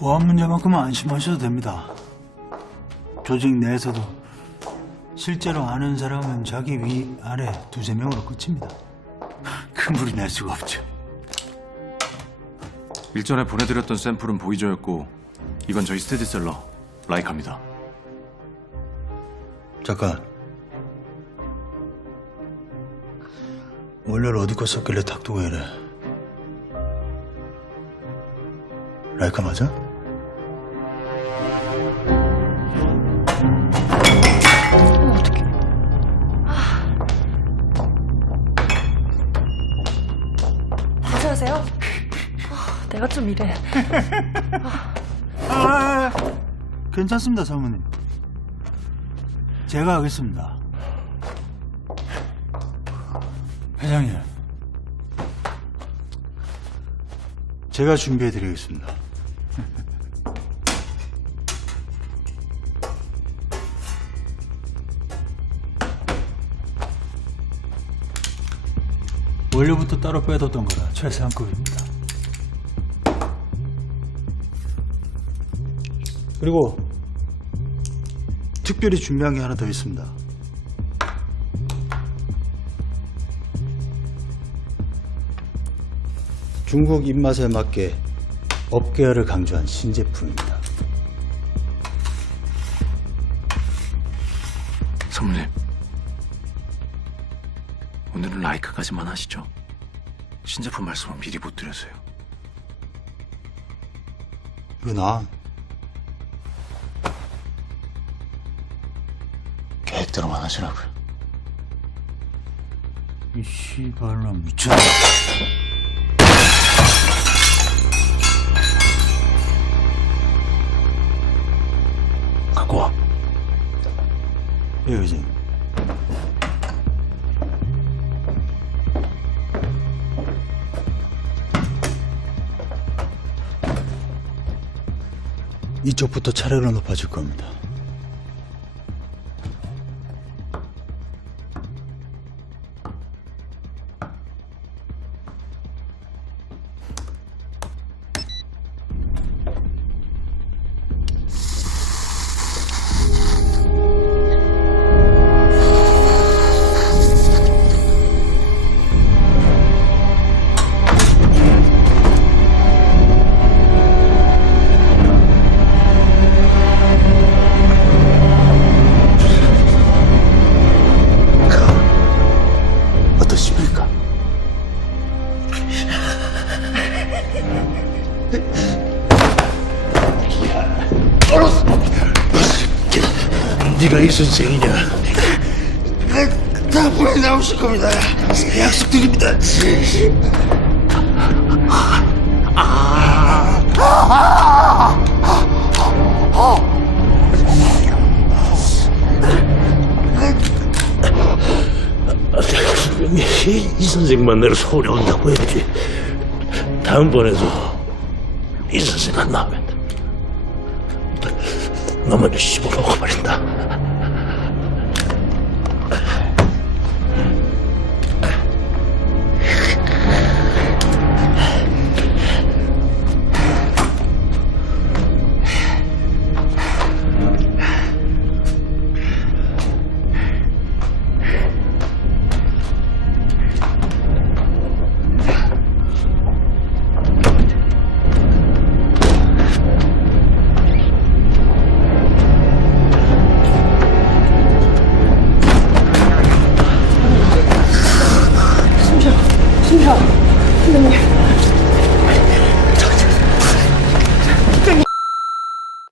보안 문제만큼은 안심하셔도 됩니다. 조직 내에서도 실제로 아는 사람은 자기 위 아래 두세 명으로 끝입니다. 큰 무리 낼 수가 없죠. 일전에 보내드렸던 샘플은 보이저였고 이건 저희 스테디셀러 라이카입니다. 잠깐. 원래를 어디 거 썼길래 탁두가 이래. 라이카 맞아? 괜찮으세요? 아, 내가 좀 이래. 아, 괜찮습니다, 사모님. 제가 하겠습니다. 회장님. 제가 준비해드리겠습니다. 원료부터 따로 빼뒀던 거라 최상급입니다. 그리고 특별히 준비한 게 하나 더 있습니다. 중국 입맛에 맞게 업계열을 강조한 신제품입니다. 사모님 오늘은 라이카까지만 하시죠. 신제품 말씀은 미리 못 드려서요. 나 계획대로만 하시라고요. 이 씨발놈 미쳤나? 갖고 와. 예, 회장님. 이쪽부터 차례로 높아질 겁니다. 네가 이 선생이냐? 다음번에 나오실 겁니다. 약속드립니다. 이, 이 선생만 내가 서울에 온다고 했지. 다음번에도 이 선생 안 나오면 너만을 씹어먹어버린다. Hallelujah.